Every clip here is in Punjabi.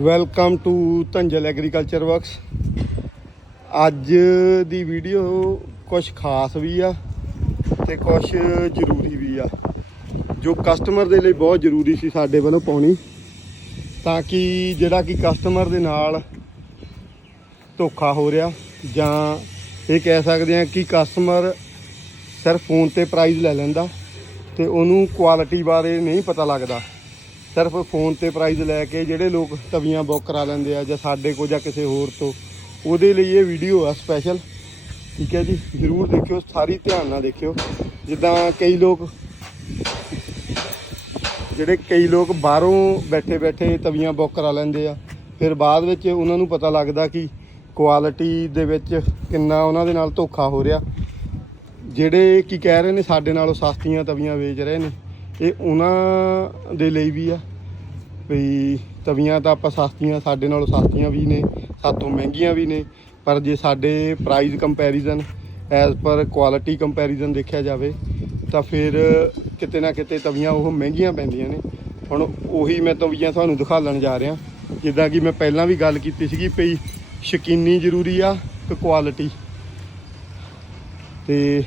Welcome to Dhanjal agriculture works ਅੱਜ ਦੀ ਵੀਡੀਓ ਕੁਝ ਖਾਸ ਵੀ ਆ ਤੇ ਕੁਝ ਜ਼ਰੂਰੀ ਵੀ ਆ। ਜੋ ਕਸਟਮਰ ਦੇ ਲਈ ਬਹੁਤ ਜ਼ਰੂਰੀ ਸੀ ਸਾਡੇ ਵੱਲੋਂ ਪਾਉਣੀ, ਤਾਂ ਕਿ ਜਿਹੜਾ ਕਿ ਕਸਟਮਰ ਦੇ ਨਾਲ ਧੋਖਾ ਹੋ ਰਿਹਾ ਜਾਂ ਇਹ ਕਹਿ ਸਕਦੇ ਆ ਕਿ ਕਸਟਮਰ ਸਿਰਫ ਫੋਨ ਤੇ ਪ੍ਰਾਈਜ਼ ਲੈ ਲੈਂਦਾ ਤੇ ਉਹਨੂੰ ਕੁਆਲਿਟੀ ਬਾਰੇ ਨਹੀਂ ਪਤਾ ਲੱਗਦਾ। ਸਿਰਫ ਫੋਨ ਤੇ ਪ੍ਰਾਈਜ਼ ਲੈ ਕੇ ਜਿਹੜੇ ਲੋਕ ਤਵੀਆਂ ਬੁੱਕ ਕਰਾ ਲੈਂਦੇ ਆ ਜਾਂ ਸਾਡੇ ਕੋਲ ਜਾਂ ਕਿਸੇ ਹੋਰ ਤੋਂ, ਉਹਦੇ ਲਈ ਇਹ ਵੀਡੀਓ ਆ ਸਪੈਸ਼ਲ ਠੀਕ ਹੈ ਜੀ? ਜਰੂਰ ਦੇਖਿਓ, ਸਾਰੀ ਧਿਆਨ ਨਾਲ ਦੇਖਿਓ। ਜਿੱਦਾਂ ਕਈ ਲੋਕ, ਜਿਹੜੇ ਕਈ ਲੋਕ ਬਾਹਰੋਂ ਬੈਠੇ ਬੈਠੇ ਤਵੀਆਂ ਬੁੱਕ ਕਰਾ ਲੈਂਦੇ ਆ, ਫਿਰ ਬਾਅਦ ਵਿੱਚ ਉਹਨਾਂ ਨੂੰ ਪਤਾ ਲੱਗਦਾ ਕਿ ਕੁਆਲਿਟੀ ਦੇ ਵਿੱਚ ਕਿੰਨਾ ਉਹਨਾਂ ਦੇ ਨਾਲ ਧੋਖਾ ਹੋ ਰਿਹਾ। ਜਿਹੜੇ ਕੀ ਕਹਿ ਰਹੇ ਨੇ, ਸਾਡੇ ਨਾਲੋਂ ਸਸਤੀਆਂ ਤਵੀਆਂ ਵੇਚ ਰਹੇ ਨੇ। ਇਹ ਉਹਨਾਂ ਦੇ ਲਈ ਵੀ ਆ ਵੀ ਤਵੀਆਂ ਤਾਂ ਆਪਾਂ ਸਸਤੀਆਂ, ਸਾਡੇ ਨਾਲੋਂ ਸਸਤੀਆਂ ਵੀ ਨੇ, ਸਾਤੋਂ ਮਹਿੰਗੀਆਂ ਵੀ ਨੇ, ਪਰ ਜੇ ਸਾਡੇ price comparison as per quality comparison ਦੇਖਿਆ ਜਾਵੇ, ਤਾਂ ਫਿਰ ਕਿਤੇ ਨਾ ਕਿਤੇ ਤਵੀਆਂ ਉਹ ਮਹਿੰਗੀਆਂ ਪੈਂਦੀਆਂ ਨੇ। ਹੁਣ ਉਹੀ ਮੈਂ ਤਵੀਆਂ ਤੁਹਾਨੂੰ ਦਿਖਾਲਣ ਜਾ ਰਿਹਾ, ਜਿੱਦਾਂ ਕਿ ਮੈਂ ਪਹਿਲਾਂ ਵੀ ਗੱਲ ਕੀਤੀ ਸੀਗੀ ਪਈ ਸ਼ਕੀਨੀ ਜ਼ਰੂਰੀ ਆ ਕਿ ਕੁਆਲਿਟੀ ਤੇ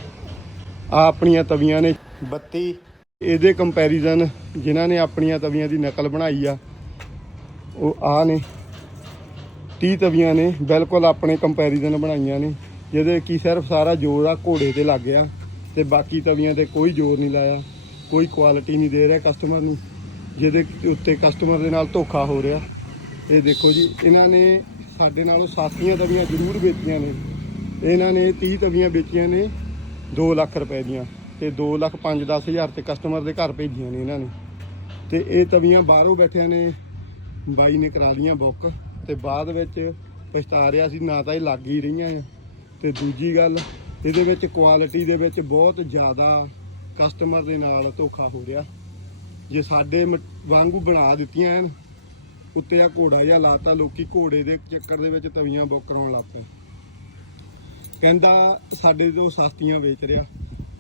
ਆ ਆਪਣੀਆਂ ਤਵੀਆਂ ਨੇ। 32 ਇਹਦੇ ਕੰਪੈਰੀਜ਼ਨ ਜਿਨ੍ਹਾਂ ਨੇ ਆਪਣੀਆਂ ਤਵੀਆਂ ਦੀ ਨਕਲ ਬਣਾਈ ਆ, ਉਹ ਆ ਨੇ। 30 ਤਵੀਆਂ ਨੇ, ਬਿਲਕੁਲ ਆਪਣੇ ਕੰਪੈਰੀਜ਼ਨ ਬਣਾਈਆਂ ਨੇ, ਜਿਹਦੇ ਕੀ ਸਿਰਫ ਸਾਰਾ ਜ਼ੋਰ ਆ, ਘੋੜੇ ਤੇ ਲੱਗ ਗਿਆ ਤੇ ਬਾਕੀ ਤਵੀਆਂ ਤੇ ਕੋਈ ਜ਼ੋਰ ਨਹੀਂ ਲਾਇਆ, ਕੋਈ ਕੁਆਲਿਟੀ ਨਹੀਂ ਦੇ ਰਿਹਾ ਕਸਟਮਰ ਨੂੰ, ਜਿਹਦੇ ਉੱਤੇ ਕਸਟਮਰ ਦੇ ਨਾਲ ਧੋਖਾ ਹੋ ਰਿਹਾ। ਇਹ ਦੇਖੋ ਜੀ, ਇਹਨਾਂ ਨੇ ਸਾਡੇ ਨਾਲੋਂ ਸਸਤੀਆਂ ਤਵੀਆਂ ਜ਼ਰੂਰ ਵੇਚੀਆਂ ਨੇ। ਇਹਨਾਂ ਨੇ 30 ਤਵੀਆਂ ਵੇਚੀਆਂ ਨੇ 2 ਲੱਖ ਰੁਪਏ ਦੀਆਂ। ਤੇ 2 ਲੱਖ 5-10 ਹਜ਼ਾਰ ਤੇ ਕਸਟਮਰ ਦੇ ਘਰ ਭੇਜੀਆਂ ਨੇ ਇਹਨਾਂ ਨੇ। ਤੇ ਇਹ ਤਵੀਆਂ ਬਾਹਰੋਂ ਬੈਠਿਆਂ ਨੇ, ਬਾਈ ਨੇ ਕਰਾ ਲੀਆਂ ਬੁੱਕ ਤੇ ਬਾਅਦ ਵਿੱਚ ਪਛਤਾ ਰਿਹਾ ਸੀ, ਨਾ ਤਾਂ ਇਹ ਲੱਗ ਹੀ ਰਹੀਆਂ ਆ। ਤੇ ਦੂਜੀ ਗੱਲ, ਇਹਦੇ ਵਿੱਚ ਕੁਆਲਿਟੀ ਦੇ ਵਿੱਚ ਬਹੁਤ ਜ਼ਿਆਦਾ ਕਸਟਮਰ ਦੇ ਨਾਲ ਧੋਖਾ ਹੋ ਗਿਆ ਜੇ ਸਾਡੇ ਮ- ਵਾਂਗੂ ਬਣਾ ਦਿੱਤੀਆਂ ਐਨ, ਉੱਤੇ ਆ ਘੋੜਾ ਜਿਹਾ ਲਾਤਾ, ਲੋਕੀ ਘੋੜੇ ਦੇ ਚੱਕਰ ਦੇ ਵਿੱਚ ਤਵੀਆਂ ਬੁੱਕ ਕਰਾਉਣ ਲੱਗ ਪਏ। ਕਹਿੰਦਾ ਸਾਡੇ ਤੋਂ ਸਸਤੀਆਂ ਵੇਚ ਰਿਹਾ।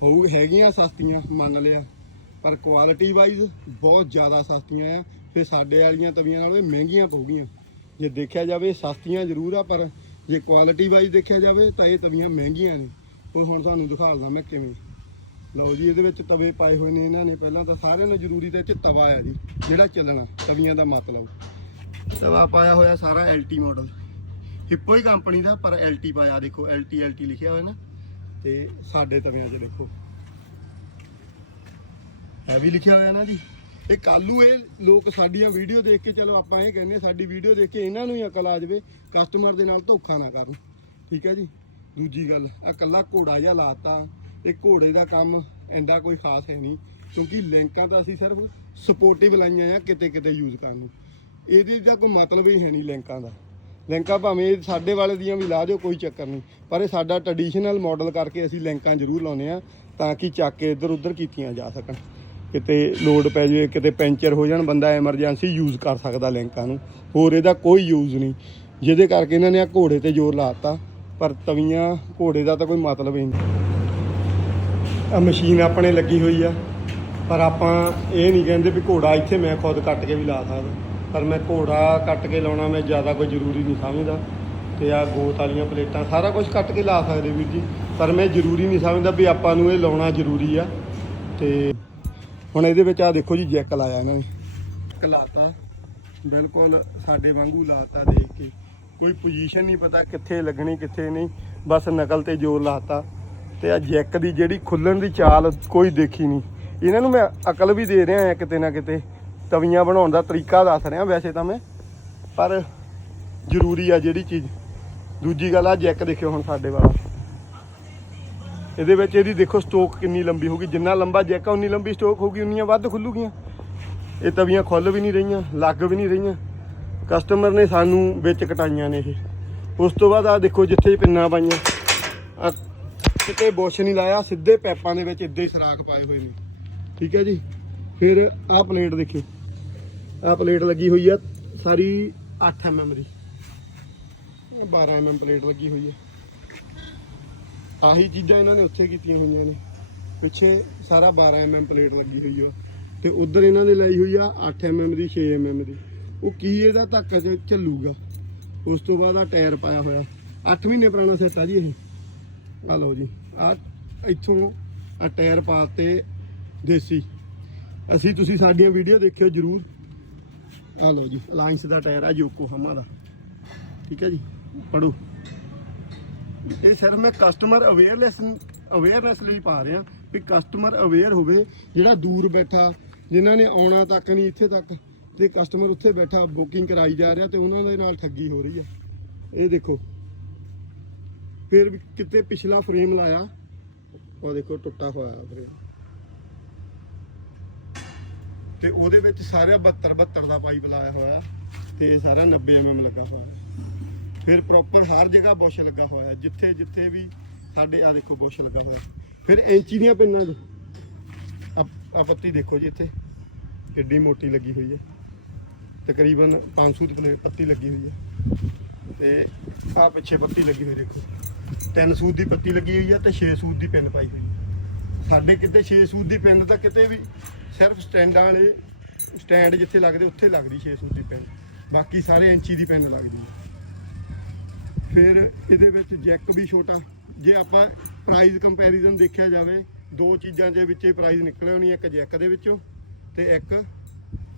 ਹੋਊ ਹੈਗੀਆਂ ਸਸਤੀਆਂ, ਮੰਨ ਲਿਆ। ਪਰ ਕੁਆਲਿਟੀ ਵਾਈਜ਼ ਬਹੁਤ ਜ਼ਿਆਦਾ ਸਸਤੀਆਂ ਆ। ਫਿਰ ਸਾਡੇ ਵਾਲੀਆਂ ਤਵੀਆਂ ਨਾਲੋਂ ਇਹ ਮਹਿੰਗੀਆਂ ਪਊਗੀਆਂ। ਜੇ ਦੇਖਿਆ ਜਾਵੇ ਸਸਤੀਆਂ ਜ਼ਰੂਰ ਆ, ਪਰ ਜੇ ਕੁਆਲਿਟੀ ਵਾਈਜ਼ ਦੇਖਿਆ ਜਾਵੇ ਤਾਂ ਇਹ ਤਵੀਆਂ ਮਹਿੰਗੀਆਂ ਨੇ। ਉਹ ਹੁਣ ਤੁਹਾਨੂੰ ਦਿਖਾਉਂਦਾ ਮੈਂ ਕਿਵੇਂ। ਲਓ ਜੀ, ਇਹਦੇ ਵਿੱਚ ਤਵੇ ਪਾਏ ਹੋਏ ਨੇ ਇਹਨਾਂ ਨੇ। ਪਹਿਲਾਂ ਤਾਂ ਸਾਰਿਆਂ ਨੂੰ ਜ਼ਰੂਰੀ ਤਾਂ ਇੱਥੇ ਤਵਾ ਆ ਜੀ, ਜਿਹੜਾ ਚੱਲਣਾ, ਤਵੀਆਂ ਦਾ ਮਤਲਬ। ਤਵਾ ਪਾਇਆ ਹੋਇਆ ਸਾਰਾ ਐਲਟੀ ਮਾਡਲ ਹਿੱਪੋ ਹੀ ਕੰਪਨੀ ਦਾ, ਪਰ ਐਲਟੀ ਪਾਇਆ। ਦੇਖੋ ਐਲਟੀ ਐਲਟੀ ਲਿਖਿਆ ਹੋਇਆ ਨਾ। ਤੇ ਸਾਡੇ ਤਵਿਆਂ 'ਚ ਦੇਖੋ। ਇਹ ਵੀ ਲਿਖਿਆ ਹੋਇਆ ਨਾ ਜੀ। ਇਹ ਕੱਲੂ ਇਹ ਲੋਕ ਸਾਡੀਆਂ ਵੀਡੀਓ ਦੇਖ ਕੇ, ਚਲੋ ਆਪਾਂ ਇਹ ਕਹਿੰਦੇ ਸਾਡੀ ਵੀਡੀਓ ਦੇਖ ਕੇ ਇਹਨਾਂ ਨੂੰ ਹੀ ਅਕਲ ਆ ਜਾਵੇ ਕਸਟਮਰ ਦੇ ਨਾਲ ਧੋਖਾ ਨਾ ਕਰਨ। ਠੀਕ ਹੈ ਜੀ? ਦੂਜੀ ਗੱਲ ਆ ਕੱਲਾ ਘੋੜਾ ਜਿਹਾ ਲਾਤਾ, ਇਹ ਘੋੜੇ ਦਾ ਕੰਮ ਐਂਦਾ ਕੋਈ ਖਾਸ ਹੈ ਨਹੀਂ, ਕਿਉਂਕਿ ਲਿੰਕਾਂ ਤਾਂ ਅਸੀਂ ਸਿਰਫ ਸਪੋਰਟਿਵ ਲਾਈਆਂ ਆ ਕਿਤੇ ਕਿਤੇ ਯੂਜ਼ ਕਰਨ ਨੂੰ। ਇਹਦੇ ਦਾ ਕੋਈ ਮਤਲਬ ਹੀ ਹੈ ਨਹੀਂ ਲਿੰਕਾਂ ਦਾ। ਲਿੰਕਾਂ ਭਾਵੇਂ ਸਾਡੇ ਵਾਲੇ ਦੀਆਂ ਵੀ ਲਾ ਦਿਓ ਕੋਈ ਚੱਕਰ ਨਹੀਂ। ਪਰ ਇਹ ਸਾਡਾ ਟ੍ਰੈਡੀਸ਼ਨਲ ਮਾਡਲ ਕਰਕੇ ਅਸੀਂ ਲਿੰਕਾਂ ਜ਼ਰੂਰ ਲਾਉਨੇ ਆ ਤਾਂ ਕਿ ਚੱਕ ਕੇ ਇੱਧਰ ਉੱਧਰ ਕੀਤੀਆਂ ਜਾ ਸਕਣ। ਕਿਤੇ ਲੋਡ ਪੈ ਜਾਵੇ, ਕਿਤੇ ਪੈਂਚਰ ਹੋ ਜਾਣ, ਬੰਦਾ ਐਮਰਜੈਂਸੀ ਯੂਜ਼ ਕਰ ਸਕਦਾ ਲਿੰਕਾਂ ਨੂੰ। ਹੋਰ ਇਹਦਾ ਕੋਈ ਯੂਜ਼ ਨਹੀਂ। ਜਿਹਦੇ ਕਰਕੇ ਇਹਨਾਂ ਨੇ ਆ ਘੋੜੇ ਤੇ ਜ਼ੋਰ ਲਾਤਾ ਪਰ ਤਵੀਆਂ, ਘੋੜੇ ਦਾ ਤਾਂ ਕੋਈ ਮਤਲਬ ਹੀ ਨਹੀਂ। ਆ ਮਸ਼ੀਨ ਆਪਣੇ ਲੱਗੀ ਹੋਈ ਆ। ਪਰ ਆਪਾਂ ਇਹ ਨਹੀਂ ਕਹਿੰਦੇ ਵੀ ਘੋੜਾ ਇੱਥੇ ਮੈਂ ਖੁਦ ਕੱਟ ਕੇ ਵੀ ਲਾ ਸਕਦਾ। ਪਰ ਮੈਂ ਘੋੜਾ ਕੱਟ ਕੇ ਲਾਉਣਾ ਮੈਂ ਜ਼ਿਆਦਾ ਕੋਈ ਜ਼ਰੂਰੀ ਨਹੀਂ ਸਮਝਦਾ। ਤੇ ਆ ਗੋਤ ਵਾਲੀਆਂ ਪਲੇਟਾਂ ਸਾਰਾ ਕੁਝ ਕੱਟ ਕੇ ਲਾ ਸਕਦੇ ਵੀਰ ਜੀ। ਪਰ ਮੈਂ ਜ਼ਰੂਰੀ ਨਹੀਂ ਸਮਝਦਾ ਵੀ ਆਪਾਂ ਨੂੰ ਇਹ ਲਾਉਣਾ ਜ਼ਰੂਰੀ ਆ। ਤੇ ਹੁਣ ਇਹਦੇ ਵਿੱਚ ਆ ਦੇਖੋ ਜੀ, ਜੈਕ ਲਾਇਆ ਇਹਨਾਂ ਨੇ। ਜੈਕ ਬਿਲਕੁਲ ਸਾਡੇ ਵਾਂਗੂ ਲਾਤਾ ਦੇਖ ਕੇ। ਕੋਈ ਪੋਜੀਸ਼ਨ ਨਹੀਂ ਪਤਾ ਕਿੱਥੇ ਲੱਗਣੀ, ਕਿੱਥੇ ਨਹੀਂ। ਬਸ ਨਕਲ ਤੇ ਜ਼ੋਰ ਲਾਤਾ। ਤੇ ਆ ਜੈਕ ਦੀ ਜਿਹੜੀ ਖੁੱਲਣ ਦੀ ਚਾਲ ਕੋਈ ਦੇਖੀ ਨਹੀਂ। ਇਹਨਾਂ ਨੂੰ ਮੈਂ ਅਕਲ ਵੀ ਦੇ ਰਿਹਾ ਆ ਕਿਤੇ ਨਾ ਕਿਤੇ। ਤਵੀਆਂ ਬਣਾਉਣ ਦਾ ਤਰੀਕਾ ਦੱਸ ਰਿਹਾ ਵੈਸੇ ਤਾਂ ਮੈਂ, ਪਰ ਜ਼ਰੂਰੀ ਆ ਜਿਹੜੀ ਚੀਜ਼। ਦੂਜੀ ਗੱਲ ਆ, ਜੈਕ ਦੇਖਿਓ ਹੁਣ ਸਾਡੇ ਵਾਲਾ। ਇਹਦੇ ਵਿੱਚ ਇਹਦੀ ਦੇਖੋ ਸਟੋਕ ਕਿੰਨੀ ਲੰਬੀ ਹੋਗੀ ਜਿੰਨਾ ਲੰਬਾ ਜੈਕ ਆ ਉਨੀ ਲੰਬੀ ਸਟੋਕ ਹੋਗੀ ਉਨੀਆਂ ਵੱਧ ਖੁੱਲੂਗੀਆਂ। ਇਹ ਤਵੀਆਂ ਖੁੱਲ ਵੀ ਨਹੀਂ ਰਹੀਆਂ, ਲੱਗ ਵੀ ਨਹੀਂ ਰਹੀਆਂ। ਕਸਟਮਰ ਨੇ ਸਾਨੂੰ ਵਿੱਚ ਕਟਾਈਆਂ ਨੇ ਇਹ। ਉਸ ਤੋਂ ਬਾਅਦ ਆ ਦੇਖੋ ਜਿੱਥੇ ਪਿੰਨਾਂ ਪਾਈਆਂ। ਕਿਤੇ ਬੁਸ਼ ਨਹੀਂ ਲਾਇਆ, ਸਿੱਧੇ ਪੈਪਾਂ ਦੇ ਵਿੱਚ ਇੱਦਾਂ ਹੀ ਸਰਾਖ ਪਾਏ ਹੋਏ ਨੇ। ਠੀਕ ਹੈ ਜੀ? ਫਿਰ ਆਹ ਪਲੇਟ ਦੇਖਿਓ। ਆਹ ਪਲੇਟ ਲੱਗੀ ਹੋਈ ਆ, ਸਾਰੀ 8 mm ਦੀ। 12 mm ਪਲੇਟ ਲੱਗੀ ਹੋਈ ਆ। ਆਹੀ ਚੀਜ਼ਾਂ ਇਹਨਾਂ ਨੇ ਉੱਥੇ ਕੀਤੀਆਂ ਹੋਈਆਂ ਨੇ। ਪਿੱਛੇ ਸਾਰਾ 12 mm ਪਲੇਟ ਲੱਗੀ ਹੋਈ ਆ। ਤੇ ਉਧਰ ਇਹਨਾਂ ਨੇ ਲਾਈ ਹੋਈ ਆ 8 mm ਦੀ 6 mm ਦੀ। ਉਹ ਕੀ ਇਹਦਾ ਧੱਕਾ ਚ ਚੱਲੂਗਾ ਉਸ ਤੋਂ ਬਾਅਦ ਆ ਟਾਇਰ ਪਾਇਆ ਹੋਇਆ। 8 ਮਹੀਨੇ ਪੁਰਾਣਾ ਸੈੱਟ ਆ ਜੀ ਇਹ। ਆ ਲਓ ਜੀ। ਆ ਇੱਥੋਂ ਆ ਟਾਇਰ ਪਾਤੇ ਦੇਸੀ। ਅਸੀਂ ਤੁਸੀਂ ਸਾਡੀਆਂ ਵੀਡੀਓ ਦੇਖਿਓ ਜਰੂਰ। ਆ ਲਓ ਜੀ ਅਲਾਈਅੰਸ ਦਾ ਟਾਇਰ ਆ ਯੋਕੋਹਾਮਾ ਦਾ। ਠੀਕ ਹੈ ਜੀ? ਪੜੋ ਇਹ ਸਿਰਫ ਮੈਂ ਕਸਟਮਰ ਅਵੇਅਰਨੈਸ ਅਵੇਅਰਨੈਸ ਲਈ ਪਾ ਰਿਹਾ ਵੀ ਕਸਟਮਰ ਅਵੇਅਰ ਹੋਵੇ, ਜਿਹੜਾ ਦੂਰ ਬੈਠਾ, ਜਿਨ੍ਹਾਂ ਨੇ ਆਉਣਾ ਤੱਕ ਨਹੀਂ, ਇੱਥੇ ਤੱਕ, ਤੇ ਕਸਟਮਰ ਉੱਥੇ ਬੈਠਾ ਬੁਕਿੰਗ ਕਰਾਈ ਜਾ ਰਿਹਾ ਤੇ ਉਹਨਾਂ ਦੇ ਨਾਲ ਠੱਗੀ ਹੋ ਰਹੀ ਆ। ਇਹ ਦੇਖੋ। ਫਿਰ ਵੀ ਕਿਤੇ ਪਿਛਲਾ ਫਰੇਮ ਲਾਇਆ, ਉਹ ਦੇਖੋ, ਟੁੱਟਾ ਹੋਇਆ ਫਰੇਮ ਤੇ ਉਹਦੇ ਵਿੱਚ ਸਾਰਾ 72 72 ਦਾ ਪਾਈਪ ਲਾਇਆ ਹੋਇਆ ਤੇ ਇਹ ਸਾਰਾ 90 mm ਲੱਗਾ ਹੋਇਆ ਫਿਰ ਪ੍ਰੋਪਰ ਹਰ ਜਗ੍ਹਾ ਬੁਸ਼ ਲੱਗਾ ਹੋਇਆ ਜਿੱਥੇ ਜਿੱਥੇ ਵੀ ਸਾਡੇ ਆ ਦੇਖੋ ਬੁਸ਼ ਲੱਗਾ ਹੋਇਆ ਫਿਰ ਇੰਚੀ ਦੀਆਂ ਪਿੰਨਾਂ 'ਚ ਆ ਪੱਤੀ ਦੇਖੋ ਜੀ ਇੱਥੇ, ਕਿੱਡੀ ਮੋਟੀ ਲੱਗੀ ਹੋਈ ਹੈ। ਤਕਰੀਬਨ 500 ਦੀ ਪੱਤੀ ਲੱਗੀ ਹੋਈ ਹੈ। ਤੇ ਆ ਪਿੱਛੇ ਪੱਤੀ ਲੱਗੀ ਹੋਈ ਦੇਖੋ। ਤਿੰਨ ਸੂਤ ਦੀ ਪੱਤੀ ਲੱਗੀ ਹੋਈ ਹੈ ਤੇ 6 ਸੂਤ ਦੀ ਪਿੰਨ ਪਾਈ ਹੋਈ ਹੈ। ਸਾਡੇ ਕਿਤੇ ਛੇ ਸੂਤ ਦੀ ਪਿੰਨ ਤਾਂ ਕਿਤੇ ਵੀ ਸਿਰਫ ਸਟੈਂਡਾਂ ਵਾਲੇ ਸਟੈਂਡ ਜਿੱਥੇ ਲੱਗਦੇ ਉੱਥੇ ਲੱਗਦੀ ਛੇ ਸੂਤ ਦੀ ਪਿੰਨ ਬਾਕੀ ਸਾਰੇ ਇੰਚੀ ਦੀ ਪਿੰਨ ਲੱਗਦੀ ਹੈ। ਫਿਰ ਇਹਦੇ ਵਿੱਚ ਜੈਕ ਵੀ ਛੋਟਾ। ਜੇ ਆਪਾਂ ਪ੍ਰਾਈਸ ਕੰਪੈਰੀਜ਼ਨ ਦੇਖਿਆ ਜਾਵੇ, ਦੋ ਚੀਜ਼ਾਂ ਦੇ ਵਿੱਚ ਪ੍ਰਾਈਸ ਨਿਕਲਿਆ ਹੋਣੀ, ਇੱਕ ਜੈਕ ਦੇ ਵਿੱਚੋਂ ਤੇ ਇੱਕ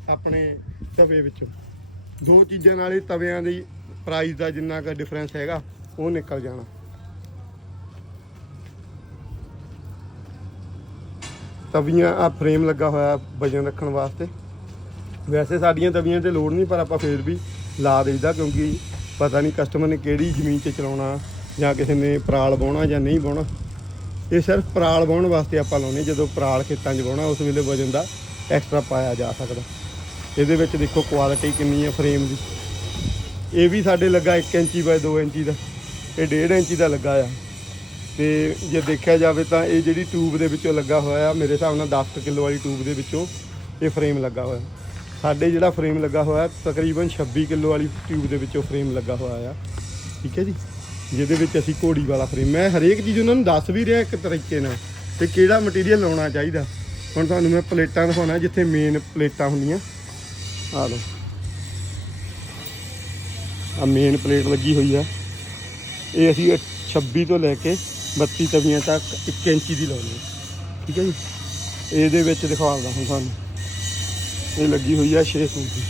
ਆਪਣੇ ਤਵੇ ਵਿੱਚੋਂ। ਦੋ ਚੀਜ਼ਾਂ ਨਾਲ ਹੀ ਤਵਿਆਂ ਦੀ ਪ੍ਰਾਈਸ ਦਾ ਜਿੰਨਾ ਕੁ ਡਿਫਰੈਂਸ ਹੈਗਾ, ਉਹ ਨਿਕਲ ਜਾਣਾ। ਤਵੀਆਂ ਆ ਫਰੇਮ ਲੱਗਾ ਹੋਇਆ ਵਜਨ ਰੱਖਣ ਵਾਸਤੇ। ਵੈਸੇ ਸਾਡੀਆਂ ਤਵੀਆਂ ਤੇ ਲੋੜ ਨਹੀਂ, ਪਰ ਆਪਾਂ ਫੇਰ ਵੀ ਲਾ ਦੇਈਦਾ, ਕਿਉਂਕਿ ਪਤਾ ਨਹੀਂ ਕਸਟਮਰ ਨੇ ਕਿਹੜੀ ਜ਼ਮੀਨ 'ਤੇ ਚਲਾਉਣਾ, ਜਾਂ ਕਿਸੇ ਨੇ ਪਰਾਲ ਵਾਹੁਣਾ ਜਾਂ ਨਹੀਂ ਵਾਹੁਣਾ। ਇਹ ਸਿਰਫ ਪਰਾਲ ਵਾਹੁਣ ਵਾਸਤੇ ਆਪਾਂ ਲਾਉਨੇ ਜਦੋਂ ਪਰਾਲ ਖੇਤਾਂ 'ਚ ਵਾਹੁਣਾ, ਉਸ ਵੇਲੇ ਵਜਨ ਦਾ ਐਕਸਟਰਾ ਪਾਇਆ ਜਾ ਸਕਦਾ। ਇਹਦੇ ਵਿੱਚ ਦੇਖੋ ਕੁਆਲਿਟੀ ਕਿੰਨੀ ਹੈ ਫਰੇਮ ਦੀ। ਇਹ ਵੀ ਸਾਡੇ ਲੱਗਾ 1 ਇੰਚੀ ਬਾਏ 2 ਇੰਚੀ ਦਾ, ਇਹ 1.5 ਇੰਚੀ ਦਾ ਲੱਗਾ ਆ। ਤੇ ਜੇ ਦੇਖਿਆ ਜਾਵੇ ਤਾਂ ਇਹ ਜਿਹੜੀ ਟਿਊਬ ਦੇ ਵਿੱਚੋਂ ਲੱਗਾ ਹੋਇਆ ਮੇਰੇ ਹਿਸਾਬ ਨਾਲ 10 ਕਿਲੋ ਵਾਲੀ ਟੂਬ ਦੇ ਵਿੱਚੋਂ ਇਹ ਫਰੇਮ ਲੱਗਾ ਹੋਇਆ ਸਾਡੇ ਜਿਹੜਾ ਫਰੇਮ ਲੱਗਾ ਹੋਇਆ ਤਕਰੀਬਨ 26 ਕਿਲੋ ਵਾਲੀ ਟਿਊਬ ਦੇ ਵਿੱਚੋਂ ਫਰੇਮ ਲੱਗਾ ਹੋਇਆ ਆ। ਠੀਕ ਹੈ ਜੀ? ਜਿਹਦੇ ਵਿੱਚ ਅਸੀਂ ਘੋੜੀ ਵਾਲਾ ਫਰੇਮ ਮੈਂ ਹਰੇਕ ਚੀਜ਼ ਉਹਨਾਂ ਨੂੰ ਦੱਸ ਵੀ ਰਿਹਾ ਇੱਕ ਤਰੀਕੇ ਨਾਲ ਤੇ ਕਿਹੜਾ ਮਟੀਰੀਅਲ ਲਾਉਣਾ ਚਾਹੀਦਾ। ਹੁਣ ਤੁਹਾਨੂੰ ਮੈਂ ਪਲੇਟਾਂ ਦਿਖਾਉਣਾ, ਜਿੱਥੇ ਮੇਨ ਪਲੇਟਾਂ ਹੁੰਦੀਆਂ। ਆ ਲਓ। ਆ ਮੇਨ ਪਲੇਟ ਲੱਗੀ ਹੋਈ ਆ। ਇਹ ਅਸੀਂ 26 ਤੋਂ ਲੈ ਕੇ 32 ਤਵੀਆਂ ਤੱਕ 1 ਇੰਚੀ ਦੀ ਲਾਉਣੀ ਹੈ। ਠੀਕ ਹੈ ਜੀ? ਇਹਦੇ ਵਿੱਚ ਦਿਖਾਉਂਦਾ ਹੁਣ ਤੁਹਾਨੂੰ। ਇਹ ਲੱਗੀ ਹੋਈ ਆ 6 ਸੂਤ ਦੀ।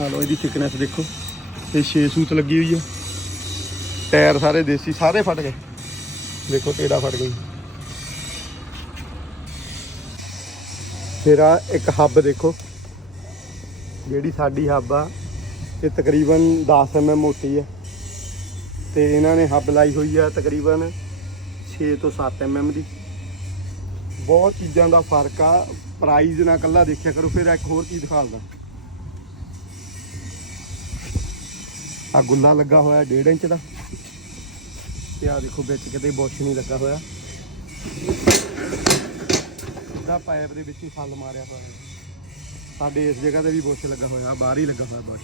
ਆ ਲਓ ਇਹਦੀ ਥਿਕਨੈਸ ਦੇਖੋ। ਇਹ 6 ਸੂਤ ਲੱਗੀ ਹੋਈ ਆ। ਟਾਇਰ ਸਾਰੇ ਦੇਸੀ, ਸਾਰੇ ਫਟ ਗਏ। ਦੇਖੋ ਟੇੜਾ ਫਟ ਗਈ ਫਿਰ ਆ ਇੱਕ ਹੱਬ ਦੇਖੋ। ਜਿਹੜੀ ਸਾਡੀ ਹੱਬ ਆ, ਇਹ ਤਕਰੀਬਨ 10 mm ਮੋਟੀ ਆ। ਤੇ ਇਹਨਾਂ ਨੇ ਹੱਬ ਲਾਈ ਹੋਈ ਆ ਤਕਰੀਬਨ 6 ਤੋਂ 7 mm ਦੀ। ਬਹੁਤ ਚੀਜ਼ਾਂ ਦਾ ਫ਼ਰਕ ਆ। ਪ੍ਰਾਈਜ਼ ਨਾਲ ਕੱਲਾ ਦੇਖਿਆ ਕਰੋ, ਫਿਰ ਇੱਕ ਹੋਰ ਚੀਜ਼ ਦਿਖਾਲਦਾ ਆ ਗੁੱਲਾ ਲੱਗਾ ਹੋਇਆ 1.5 ਇੰਚ ਦਾ। ਤੇ ਆ ਦੇਖੋ ਵਿੱਚ ਕਿਤੇ ਬੁਸ਼ ਨਹੀਂ ਲੱਗਾ ਹੋਇਆ। ਇਹਦਾ ਪਾਈਪ ਦੇ ਵਿੱਚ ਹੀ ਫਲ ਮਾਰਿਆ ਹੋਇਆ ਸਾਡੇ ਇਸ ਜਗ੍ਹਾ ਤੇ ਵੀ ਬੁਸ਼ ਲੱਗਾ ਹੋਇਆ ਬਾਹਰ ਹੀ ਲੱਗਾ ਹੋਇਆ ਬੁਸ਼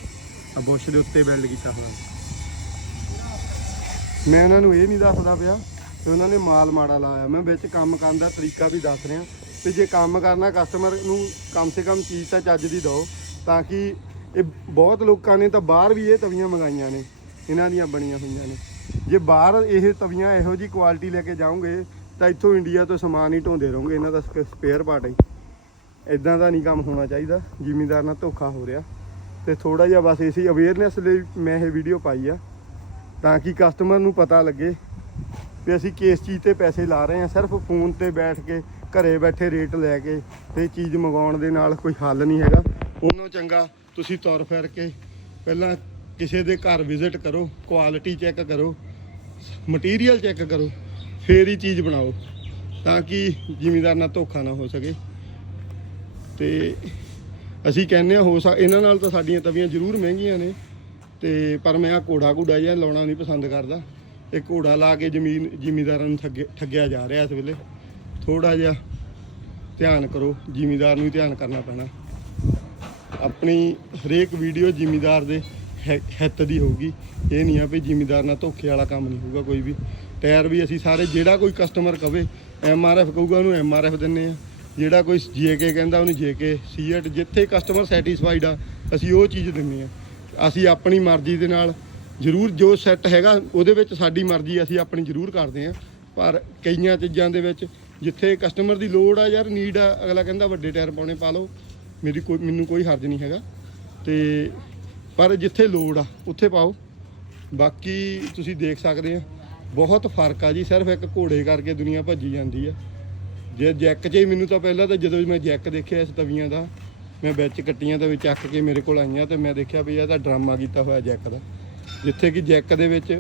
ਆ ਬੁਸ਼ ਦੇ ਉੱਤੇ ਬਿਲਡ ਕੀਤਾ ਹੋਇਆ। ਮੈਂ ਉਹਨਾਂ ਨੂੰ ਇਹ ਨਹੀਂ ਦੱਸਦਾ ਪਿਆ ਤੇ ਉਹਨਾਂ ਨੇ ਮਾਲ ਮਾੜਾ ਲਾਇਆ। ਮੈਂ ਵਿੱਚ ਕੰਮ ਕਰਨ ਦਾ ਤਰੀਕਾ ਵੀ ਦੱਸ ਰਿਹਾ। ਤੇ ਜੇ ਕੰਮ ਕਰਨਾ ਕਸਟਮਰ ਨੂੰ ਕਮ ਸੇ ਕਮ ਚੀਜ਼ ਤਾਂ ਚੱਜ ਦੀ ਦਿਓ, ਤਾਂ ਕਿ ਇਹ ਬਹੁਤ ਲੋਕਾਂ ਨੇ ਤਾਂ ਬਾਹਰ ਵੀ ਇਹ ਤਵੀਆਂ ਮੰਗਾਈਆਂ ਨੇ। ਇਹਨਾਂ ਦੀਆਂ ਬਣੀਆਂ ਹੋਈਆਂ ਨੇ। ਜੇ ਬਾਹਰ ਇਹ ਤਵੀਆਂ ਇਹੋ ਜੀ ਕੁਆਲਿਟੀ ਲੈ ਕੇ ਜਾਓਗੇ, ਤਾਂ ਇੱਥੋਂ ਇੰਡੀਆ ਤੋਂ ਸਮਾਨ ਹੀ ਢੋਂਦੇ ਰਹੋਗੇ, ਇਹਨਾਂ ਦਾ ਸਪੇਅਰ ਪਾਰਟ ਹੀ। ਇਦਾਂ ਦਾ ਨਹੀਂ ਕੰਮ ਹੋਣਾ ਚਾਹੀਦਾ। ਜ਼ਿਮੀਂਦਾਰ ਨਾਲ ਧੋਖਾ ਹੋ ਰਿਹਾ। ਤੇ ਥੋੜਾ ਜਿਹਾ ਬਸ ਇਸੇ ਅਵੇਅਰਨੈਸ ਲਈ ਮੈਂ ਇਹ ਵੀਡੀਓ ਪਾਈ ਆ। ਤਾਂ ਕਿ ਕਸਟਮਰ ਨੂੰ ਪਤਾ ਲੱਗੇ ਵੀ ਅਸੀਂ ਕਿਸ ਚੀਜ਼ ਤੇ ਪੈਸੇ ਲਾ ਰਹੇ ਹਾਂ। ਸਿਰਫ ਫੋਨ ਤੇ ਬੈਠ ਕੇ, ਘਰੇ ਬੈਠੇ ਰੇਟ ਲੈ ਕੇ ਤੇ ਚੀਜ਼ ਮੰਗਾਉਣ ਦੇ ਨਾਲ ਕੋਈ ਹੱਲ ਨਹੀਂ ਹੈਗਾ। ਉਹਨੋਂ ਚੰਗਾ ਤੁਸੀਂ ਤੁਰ ਫਿਰ ਕੇ ਪਹਿਲਾਂ ਕਿਸੇ ਦੇ ਘਰ ਵਿਜ਼ਿਟ ਕਰੋ ਕੁਆਲਿਟੀ ਚੈੱਕ ਕਰੋ ਮਟੀਰੀਅਲ ਚੈੱਕ ਕਰੋ, ਫੇਰ ਹੀ ਚੀਜ਼ ਬਣਾਓ ਤਾਂ ਕਿ ਜ਼ਿਮੀਦਾਰ ਨਾਲ ਧੋਖਾ ਨਾ ਹੋ ਸਕੇ। ਤੇ ਅਸੀਂ ਕਹਿੰਦੇ ਆ ਹੋ ਸਕ, ਇਹਨਾਂ ਨਾਲ ਤਾਂ ਸਾਡੀਆਂ ਤਵੀਆਂ ਜ਼ਰੂਰ ਮਹਿੰਗੀਆਂ ਨੇ। ਤੇ ਪਰ ਮੈਂ ਆ ਘੋੜਾ ਘੋੜਾ ਜਿਹਾ ਲਾਉਣਾ ਨਹੀਂ ਪਸੰਦ ਕਰਦਾ। ਇਹ ਘੋੜਾ ਲਾ ਕੇ ਜ਼ਮੀਨ, ਜ਼ਿਮੀਦਾਰਾਂ ਨੂੰ ਠੱਗੇ, ਠੱਗਿਆ ਜਾ ਰਿਹਾ ਇਸ ਵੇਲੇ। ਥੋੜਾ ਜਿਹਾ ਧਿਆਨ ਕਰੋ, ਜ਼ਿਮੀਦਾਰ ਨੂੰ ਹੀ ਧਿਆਨ ਕਰਨਾ ਪੈਣਾ। ਆਪਣੀ ਹਰੇਕ ਵੀਡੀਓ ਜ਼ਿਮੀਦਾਰ ਦੇ ਹੈ- ਹਿੱਤ ਦੀ ਹੋਊਗੀ। ਇਹ ਨਹੀਂ ਆ ਵੀ ਜ਼ਿਮੀਦਾਰ ਨਾਲ ਧੋਖੇ ਵਾਲਾ ਕੰਮ ਨਹੀਂ ਹੋਊਗਾ ਕੋਈ ਵੀ। ਟਾਇਰ ਵੀ ਅਸੀਂ ਸਾਰੇ, ਜਿਹੜਾ ਕੋਈ ਕਸਟਮਰ ਕਵੇ, ਐਮ ਆਰ ਐਫ ਕਹੂਗਾ ਉਹਨੂੰ ਐਮ ਆਰ ਐਫ ਦਿੰਨੇ ਆ। ਜਿਹੜਾ ਕੋਈ ਜੇਕੇ ਕਹਿੰਦਾ ਉਹਨੂੰ ਜੇਕੇ ਸੀਐਟ, ਜਿੱਥੇ ਕਸਟਮਰ ਸੈਟੀਸਫਾਈਡ ਆ, ਅਸੀਂ ਉਹ ਚੀਜ਼ ਦਿੰਦੇ ਆ। ਅਸੀਂ ਆਪਣੀ ਮਰਜ਼ੀ ਦੇ ਨਾਲ ਜ਼ਰੂਰ ਜੋ ਸੈੱਟ ਹੈਗਾ, ਉਹਦੇ ਵਿੱਚ ਸਾਡੀ ਮਰਜ਼ੀ ਅਸੀਂ ਆਪਣੀ ਜ਼ਰੂਰ ਕਰਦੇ ਆ ਪਰ ਕਈਆਂ ਚੀਜ਼ਾਂ ਦੇ ਵਿੱਚ ਜਿੱਥੇ ਕਸਟਮਰ ਦੀ ਲੋੜ ਆ ਯਾਰ ਨੀਡ ਆ, ਅਗਲਾ ਕਹਿੰਦਾ ਵੱਡੇ ਟਾਇਰ ਪਾਉਣੇ, ਪਾ ਲਓ। ਮੇਰੀ ਕੋਈ, ਮੈਨੂੰ ਕੋਈ ਹਰਜ ਨਹੀਂ ਹੈਗਾ। ਤੇ ਪਰ ਜਿੱਥੇ ਲੋੜ ਆ, ਉੱਥੇ ਪਾਓ। ਬਾਕੀ ਤੁਸੀਂ ਦੇਖ ਸਕਦੇ ਆ, ਬਹੁਤ ਫ਼ਰਕ ਆ ਜੀ, ਸਿਰਫ ਇੱਕ ਘੋੜੇ ਕਰਕੇ ਦੁਨੀਆ ਭੱਜੀ ਜਾਂਦੀ ਆ। ਜੇ ਜੈਕ 'ਚ ਹੀ ਮੈਨੂੰ ਤਾਂ ਪਹਿਲਾਂ ਤਾਂ ਜਦੋਂ ਮੈਂ ਜੈਕ ਦੇਖਿਆ ਇਸ ਤਵੀਆਂ ਦਾ ਮੈਂ ਵਿੱਚ ਕੱਟੀਆਂ ਤੇ ਵੀ ਚੱਕ ਕੇ ਮੇਰੇ ਕੋਲ ਆਈਆਂ ਤੇ ਮੈਂ ਦੇਖਿਆ ਵੀ ਇਹ ਤਾਂ ਡਰਾਮਾ ਕੀਤਾ ਹੋਇਆ ਜੈਕ ਦਾ, ਜਿੱਥੇ ਕਿ ਜੈਕ ਦੇ ਵਿੱਚ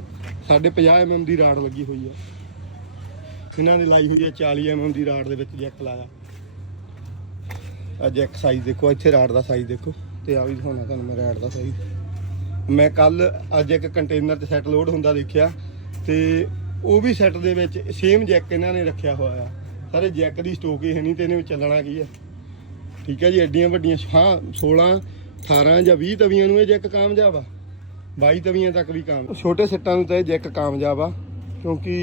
ਸਾਡੇ 50 mm ਦੀ ਰਾੜ ਲੱਗੀ ਹੋਈ ਆ। ਇਹਨਾਂ ਨੇ ਲਾਈ ਹੋਈ ਆ 40 mm ਦੀ ਰਾਡ ਦੇ ਵਿੱਚ ਜੈਕ ਲਾਇਆ। ਆ ਜੈਕ ਸਾਈਜ਼ ਦੇਖੋ, ਇੱਥੇ ਰਾਡ ਦਾ ਸਾਈਜ਼ ਦੇਖੋ, ਤੇ ਆ ਵੀ ਦਿਖਾਉਣਾ ਤੁਹਾਨੂੰ ਮੈਂ ਰਾੜ ਦਾ ਸਾਈਜ਼ ਮੈਂ ਕੱਲ ਅੱਜ ਇੱਕ ਕੰਟੇਨਰ 'ਚ ਸੈੱਟ ਲੋਡ ਹੁੰਦਾ ਦੇਖਿਆ, ਤੇ ਉਹ ਵੀ ਸੈੱਟ ਦੇ ਵਿੱਚ ਸੇਮ ਜੈਕ ਇਹਨਾਂ ਨੇ ਰੱਖਿਆ ਹੋਇਆ ਆ। ਸਾਰੇ ਜੈਕ ਦੀ ਸਟੋਕ ਹੀ ਹੈ ਨਹੀਂ ਤੇ ਇਹਨੇ ਵਿੱਚ ਚੱਲਣਾ ਕੀ ਆ? ਠੀਕ ਹੈ ਜੀ, ਐਡੀਆਂ ਵੱਡੀਆਂ ਹਾਂ 16 18 ਜਾਂ 20 ਤਵੀਆਂ ਨੂੰ ਇਹ ਜੈਕ ਕਾਮਯਾਬ ਆ। 22 ਤਵੀਆਂ ਤੱਕ ਵੀ ਕਾਮ ਛੋਟੇ ਸੱਟਾਂ ਨੂੰ ਤਾਂ ਇਹ ਜੈਕ ਕਾਮਯਾਬ ਆ, ਕਿਉਂਕਿ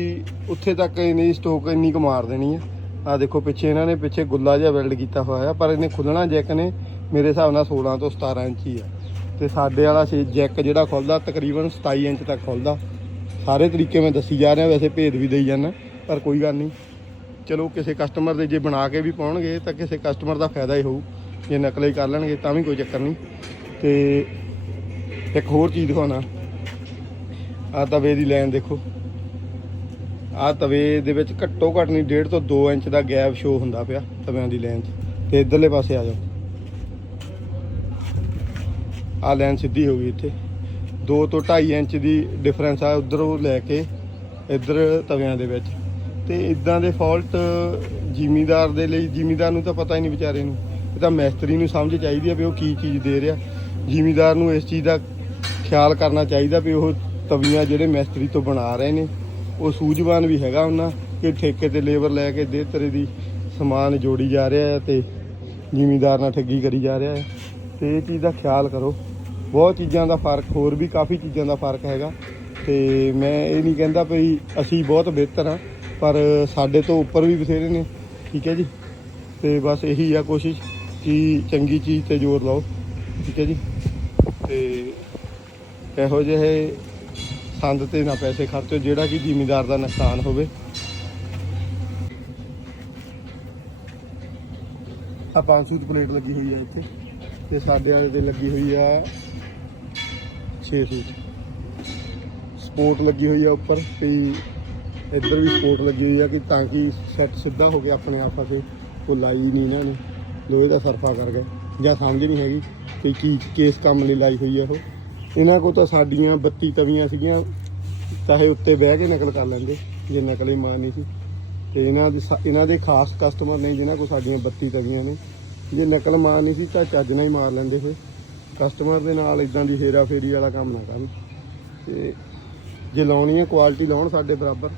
ਉੱਥੇ ਤੱਕ ਇਹਨੇ ਸਟੋਕ ਇੰਨੀ ਕੁ ਮਾਰ ਦੇਣੀ ਆ। ਆ ਦੇਖੋ, ਪਿੱਛੇ ਇਹਨਾਂ ਨੇ ਪਿੱਛੇ ਗੁੱਲਾ ਜਿਹਾ ਵੈਲਡ ਕੀਤਾ ਹੋਇਆ ਆ, ਪਰ ਇਹਨੇ ਖੁੱਲਣਾ ਜੈਕ ਨੇ, ਮੇਰੇ ਹਿਸਾਬ ਨਾਲ 16 ਤੋਂ 17 ਇੰਚ ਹੀ ਆ। ਤੇ ਸਾਡੇ ਵਾਲਾ ਸੀ ਜੈਕ ਜਿਹੜਾ ਖੁੱਲਦਾ, ਤਕਰੀਬਨ 27 ਇੰਚ ਤੱਕ ਖੁੱਲਦਾ। ਸਾਰੇ ਤਰੀਕੇ ਮੈਂ ਦੱਸੀ ਜਾ ਰਿਹਾ, ਵੈਸੇ ਭੇਦ ਵੀ ਦੇਈ ਜਾਂਦਾ, ਪਰ ਕੋਈ ਗੱਲ ਨਹੀਂ। ਚਲੋ ਕਿਸੇ ਕਸਟਮਰ ਦੇ ਜੇ ਬਣਾ ਕੇ ਵੀ ਪਾਉਣਗੇ ਤਾਂ ਕਿਸੇ ਕਸਟਮਰ ਦਾ ਫਾਇਦਾ ਹੀ ਹੋਊ, ਜੇ ਨਕਲ ਹੀ ਕਰ ਲੈਣਗੇ ਤਾਂ ਵੀ ਕੋਈ ਚੱਕਰ ਨਹੀਂ। ਤੇ ਇੱਕ ਹੋਰ ਚੀਜ਼ ਦਿਖਾਉਣਾ। ਆ ਤਵੇ ਦੀ ਲਾਈਨ ਦੇਖੋ। ਆ ਤਵੇ ਦੇ ਵਿੱਚ ਘੱਟੋ ਘੱਟ ਨਹੀਂ 1.5 ਤੋਂ 2 ਇੰਚ ਦਾ ਗੈਪ ਸ਼ੋ ਹੁੰਦਾ ਪਿਆ ਤਵਿਆਂ ਦੀ ਲਾਈਨ 'ਚ। ਤੇ ਇਧਰਲੇ ਪਾਸੇ ਆ ਜਾਓ। ਆ ਲਾਈਨ ਸਿੱਧੀ ਹੋ ਗਈ ਇੱਥੇ। 2 ਤੋਂ 2.5 ਇੰਚ ਦੀ ਡਿਫਰੈਂਸ ਆ ਉਧਰੋਂ ਲੈ ਕੇ ਇੱਧਰ ਤਵਿਆਂ ਦੇ ਵਿੱਚ। ਤੇ ਇਦਾਂ ਦੇ ਫਾਲਟ ਜ਼ਿਮੀਦਾਰ ਦੇ ਲਈ, ਜ਼ਿਮੀਦਾਰ ਨੂੰ ਤਾਂ ਪਤਾ ਹੀ ਨਹੀਂ ਵਿਚਾਰੇ ਨੂੰ। ਇਹ ਤਾਂ ਮਿਸਤਰੀ ਨੂੰ ਸਮਝ ਚਾਹੀਦੀ ਆ ਵੀ ਉਹ ਕੀ ਚੀਜ਼ ਦੇ ਰਿਹਾ। ਜ਼ਿਮੀਦਾਰ ਨੂੰ ਇਸ ਚੀਜ਼ ਦਾ ਖਿਆਲ ਕਰਨਾ ਚਾਹੀਦਾ ਵੀ ਉਹ ਤਵੀਆਂ ਜਿਹੜੇ ਮਿਸਤਰੀ ਤੋਂ ਬਣਾ ਰਹੇ ਨੇ, ਉਹ ਸੂਝਵਾਨ ਵੀ ਹੈਗਾ ਉਹਨਾਂ ਕਿ ਠੇਕੇ ਤੇ ਲੇਬਰ ਲੈ ਕੇ ਦੇ ਤਰੇ ਦੀ ਸਮਾਨ ਜੋੜੀ ਜਾ ਰਿਹਾ ਹੈ ਤੇ ਜ਼ਿਮੀਦਾਰ ਨਾਲ ਠੱਗੀ ਕਰੀ ਜਾ ਰਿਹਾ ਹੈ। ਤੇ ਇਹ ਚੀਜ਼ ਦਾ ਖਿਆਲ ਕਰੋ। ਬਹੁਤ ਚੀਜ਼ਾਂ ਦਾ ਫ਼ਰਕ, ਹੋਰ ਵੀ ਕਾਫੀ ਚੀਜ਼ਾਂ ਦਾ ਫ਼ਰਕ ਹੈਗਾ। ਤੇ ਮੈਂ ਇਹ ਨਹੀਂ ਕਹਿੰਦਾ ਵੀ ਅਸੀਂ ਬਹੁਤ ਬਿਹਤਰ ਆ ਪਰ ਸਾਡੇ ਤੋਂ ਉੱਪਰ ਵੀ ਬਥੇਰੇ ਨੇ, ਠੀਕ ਹੈ ਜੀ? ਤੇ ਬਸ ਇਹੀ ਆ ਕੋਸ਼ਿਸ਼ ਕਿ ਚੰਗੀ ਚੀਜ਼ ਤੇ ਜ਼ੋਰ ਲਾਓ, ਠੀਕ ਹੈ ਜੀ? ਤੇ ਇਹੋ ਜਿਹੇ ਸੰਦ ਤੇ ਨਾ ਪੈਸੇ ਖਰਚੋ, ਜਿਹੜਾ ਕਿ ਜ਼ਿਮੀਦਾਰ ਦਾ ਨੁਕਸਾਨ ਹੋਵੇ। ਆ 500 ਦੀ ਪਲੇਟ ਲੱਗੀ ਹੋਈ ਆ ਇੱਥੇ, ਤੇ ਸਾਡੇ ਵਾਲੇ ਤੇ ਲੱਗੀ ਹੋਈ ਆ 600 ਸਪੋਰਟ ਲੱਗੀ ਹੋਈ ਆ ਉੱਪਰ ਤੇ ਇੱਧਰ ਵੀ ਸਪੋਰਟ ਲੱਗੀ ਹੋਈ ਆ ਕਿ ਤਾਂ ਕਿ ਸੈੱਟ ਸਿੱਧਾ ਹੋ ਗਿਆ ਆਪਣੇ ਆਪ ਫਸੇ ਉਹ ਲਾਈ ਨਹੀਂ ਇਹਨਾਂ ਨੇ, ਲੋਹੇ ਦਾ ਸਰਫਾ ਕਰ ਗਏ। ਜਾਂ ਸਮਝ ਨਹੀਂ ਹੈਗੀ ਕਿ ਕੀ ਕਿਸ ਕੰਮ ਲਈ ਲਾਈ ਹੋਈ ਆ ਉਹ। ਇਹਨਾਂ ਕੋਲ ਤਾਂ ਸਾਡੀਆਂ 32 ਤਵੀਆਂ ਸੀਗੀਆਂ ਚਾਹੇ ਉੱਤੇ ਬਹਿ ਕੇ ਨਕਲ ਕਰ ਲੈਂਦੇ, ਜੇ ਨਕਲ ਹੀ ਮਾਰਨੀ ਸੀ। ਤੇ ਇਹਨਾਂ ਦੇ ਸਾ- ਇਹਨਾਂ ਦੇ ਖਾਸ ਕਸਟਮਰ ਨੇ ਜਿਨ੍ਹਾਂ ਕੋਲ ਸਾਡੀਆਂ 32 ਤਵੀਆਂ ਨੇ। ਜੇ ਨਕਲ ਮਾਰਨੀ ਸੀ ਤਾਂ ਚੱਜ ਨਾਲ ਹੀ ਮਾਰ ਲੈਂਦੇ ਹੋਏ। ਕਸਟਮਰ ਦੇ ਨਾਲ ਇਦਾਂ ਦੀ ਹੇਰਾ ਫੇਰੀ ਵਾਲਾ ਕੰਮ ਨਾ ਕਰਨ। ਤੇ ਜੇ ਲਾਉਣੀ ਹੈ ਕੁਆਲਿਟੀ ਲਾਉਣ ਸਾਡੇ ਬਰਾਬਰ।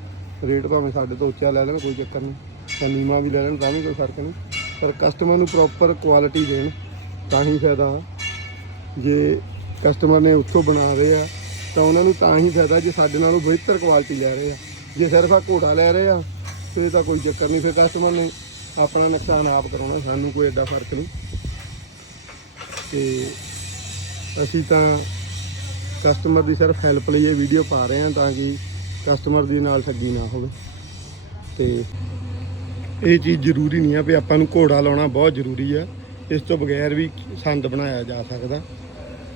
ਰੇਟ ਭਾਵੇਂ ਸਾਡੇ ਤੋਂ ਉੱਚਾ ਲੈ ਲੈਣ, ਕੋਈ ਚੱਕਰ ਨਹੀਂ। ਤਾਂ ਨੀਵਾਂ ਵੀ ਲੈ ਲੈਣ, ਤਾਂ ਵੀ ਕੋਈ ਫ਼ਰਕ ਨਹੀਂ। ਪਰ ਕਸਟਮਰ ਨੂੰ ਪ੍ਰੋਪਰ ਕੁਆਲਿਟੀ ਦੇਣ, ਤਾਂ ਹੀ ਫਾਇਦਾ। ਜੇ ਕਸਟਮਰ ਨੇ ਉੱਥੋਂ ਬਣਾ ਰਹੇ ਆ, ਤਾਂ ਉਹਨਾਂ ਨੂੰ ਤਾਂ ਹੀ ਫਾਇਦਾ ਜੇ ਸਾਡੇ ਨਾਲੋਂ ਬਿਹਤਰ ਕੁਆਲਿਟੀ ਲੈ ਰਹੇ ਆ। ਜੇ ਸਿਰਫ ਆ ਘੋੜਾ ਲੈ ਰਹੇ ਆ ਫਿਰ ਤਾਂ ਕੋਈ ਚੱਕਰ ਨਹੀਂ। ਫਿਰ ਕਸਟਮਰ ਨੇ ਆਪਣਾ ਨੁਕਸਾਨ ਆਪ ਕਰਾਉਣਾ, ਸਾਨੂੰ ਕੋਈ ਐਡਾ ਫ਼ਰਕ ਨਹੀਂ। ਤੇ ਅਸੀਂ ਤਾਂ ਕਸਟਮਰ ਦੀ ਸਿਰਫ ਹੈਲਪ ਲਈ ਇਹ ਵੀਡੀਓ ਪਾ ਰਹੇ ਹਾਂ, ਤਾਂ ਕਿ ਕਸਟਮਰ ਦੀ ਨਾਲ ਠੱਗੀ ਨਾ ਹੋਵੇ। ਤੇ ਇਹ ਚੀਜ਼ ਜ਼ਰੂਰੀ ਨਹੀਂ ਆ ਵੀ ਆਪਾਂ ਨੂੰ ਘੋੜਾ ਲਾਉਣਾ ਬਹੁਤ ਜ਼ਰੂਰੀ ਆ। ਇਸ ਤੋਂ ਬਗੈਰ ਵੀ ਸੰਦ ਬਣਾਇਆ ਜਾ ਸਕਦਾ।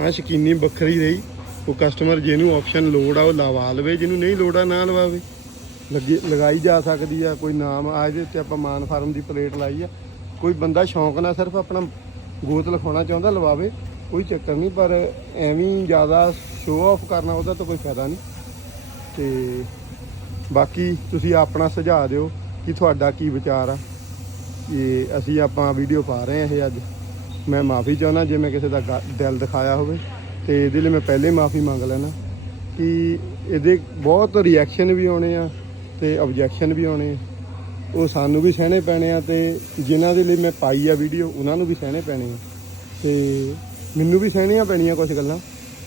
ਹਾਂ, ਸ਼ਕੀਨੀ ਵੱਖਰੀ ਰਹੀ। ਉਹ ਕਸਟਮਰ ਜਿਹਨੂੰ ਆਪਸ਼ਨ ਲੋਡ ਆ, ਉਹ ਲਵਾ ਲਵੇ। ਜਿਹਨੂੰ ਨਹੀਂ ਲੋੜ ਆ, ਨਾ ਲਵਾਵੇ। ਲੱਗੀ, ਲਗਾਈ ਜਾ ਸਕਦੀ ਆ, ਕੋਈ ਨਾਮ ਆ, ਇਹਦੇ ਉੱਤੇ ਆਪਾਂ ਮਾਨ ਫਾਰਮ ਦੀ ਪਲੇਟ ਲਾਈ ਆ। ਕੋਈ ਬੰਦਾ ਸ਼ੌਂਕ ਨਾਲ ਸਿਰਫ ਆਪਣਾ ਗੋਤ ਲਿਖਾਉਣਾ ਚਾਹੁੰਦਾ, ਲਵਾਵੇ। ਕੋਈ ਚੱਕਰ ਨਹੀਂ, ਪਰ ਐਵੇਂ ਜ਼ਿਆਦਾ ਸ਼ੋਅ ਆਫ ਕਰਨਾ, ਉਹਦਾ ਤਾਂ ਕੋਈ ਫਾਇਦਾ ਨਹੀਂ। ਤੇ ਬਾਕੀ ਤੁਸੀਂ ਆਪਣਾ ਸੁਝਾਅ ਦਿਓ ਕਿ ਤੁਹਾਡਾ ਕੀ ਵਿਚਾਰ ਆ। ਇਹ ਅਸੀਂ ਆਪਾਂ ਵੀਡੀਓ ਪਾ ਰਹੇ ਹਾਂ ਇਹ ਅੱਜ। ਮੈਂ ਮਾਫੀ ਚਾਹੁੰਦਾ ਜੇ ਮੈਂ ਕਿਸੇ ਦਾ ਗ- ਦਿਲ ਦਿਖਾਇਆ ਹੋਵੇ। ਤੇ ਇਹਦੇ ਲਈ ਮੈਂ ਪਹਿਲੇ ਮਾਫੀ ਮੰਗ ਲੈਣਾ ਕਿ ਇਹਦੇ ਬਹੁਤ ਰਿਐਕਸ਼ਨ ਵੀ ਆਉਣੇ ਆ ਤੇ ਆਬਜੈਕਸ਼ਨ ਵੀ ਆਉਣੇ। ਉਹ ਸਾਨੂੰ ਵੀ ਸਹਿਣੇ ਪੈਣੇ ਆ ਤੇ ਜਿਨ੍ਹਾਂ ਦੇ ਲਈ ਮੈਂ ਪਾਈ ਆ ਵੀਡੀਓ ਉਹਨਾਂ ਨੂੰ ਵੀ ਸਹਿਣੇ ਪੈਣੇ ਆ। ਤੇ ਮੈਨੂੰ ਵੀ ਸਹਿਣੀਆਂ ਪੈਣੀਆਂ ਕੁਝ ਗੱਲਾਂ,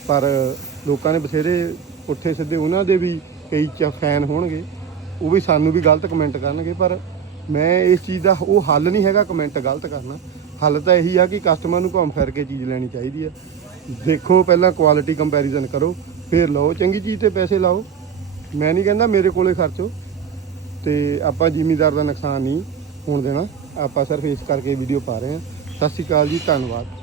ਪਰ ਲੋਕਾਂ ਨੇ ਬਥੇਰੇ ਪੁੱਠੇ ਸਿੱਧੇ ਉਹਨਾਂ ਦੇ ਵੀ ਕਈ ਚ ਫੈਨ ਹੋਣਗੇ, ਉਹ ਵੀ ਸਾਨੂੰ ਵੀ ਗਲਤ ਕਮੈਂਟ ਕਰਨਗੇ, ਪਰ ਮੈਂ ਇਸ ਚੀਜ਼ ਦਾ ਉਹ ਹੱਲ ਨਹੀਂ ਹੈਗਾ ਕਮੈਂਟ ਗਲਤ ਕਰਨਾ। ਹੱਲ ਤਾਂ ਇਹੀ ਆ ਕਿ ਕਸਟਮਰ ਨੂੰ ਘੁੰਮ ਫਿਰ ਕੇ ਚੀਜ਼ ਲੈਣੀ ਚਾਹੀਦੀ ਆ। ਦੇਖੋ ਪਹਿਲਾਂ ਕੁਆਲਿਟੀ ਕੰਪੈਰੀਜ਼ਨ ਕਰੋ, ਫਿਰ ਲਓ, ਚੰਗੀ ਚੀਜ਼ ਤੇ ਪੈਸੇ ਲਾਓ। ਮੈਂ ਨਹੀਂ ਕਹਿੰਦਾ ਮੇਰੇ ਕੋਲੇ ਖਰਚੋ, ਤੇ ਆਪਾਂ ਜ਼ਿਮੀਦਾਰ ਦਾ ਨੁਕਸਾਨ ਨਹੀਂ ਹੋਣ ਦੇਣਾ। ਆਪਾਂ ਸਿਰਫ ਇਸ ਕਰਕੇ ਵੀਡੀਓ ਪਾ ਰਹੇ ਹਾਂ। ਸਤਿ ਸ਼੍ਰੀ ਅਕਾਲ ਜੀ, ਧੰਨਵਾਦ।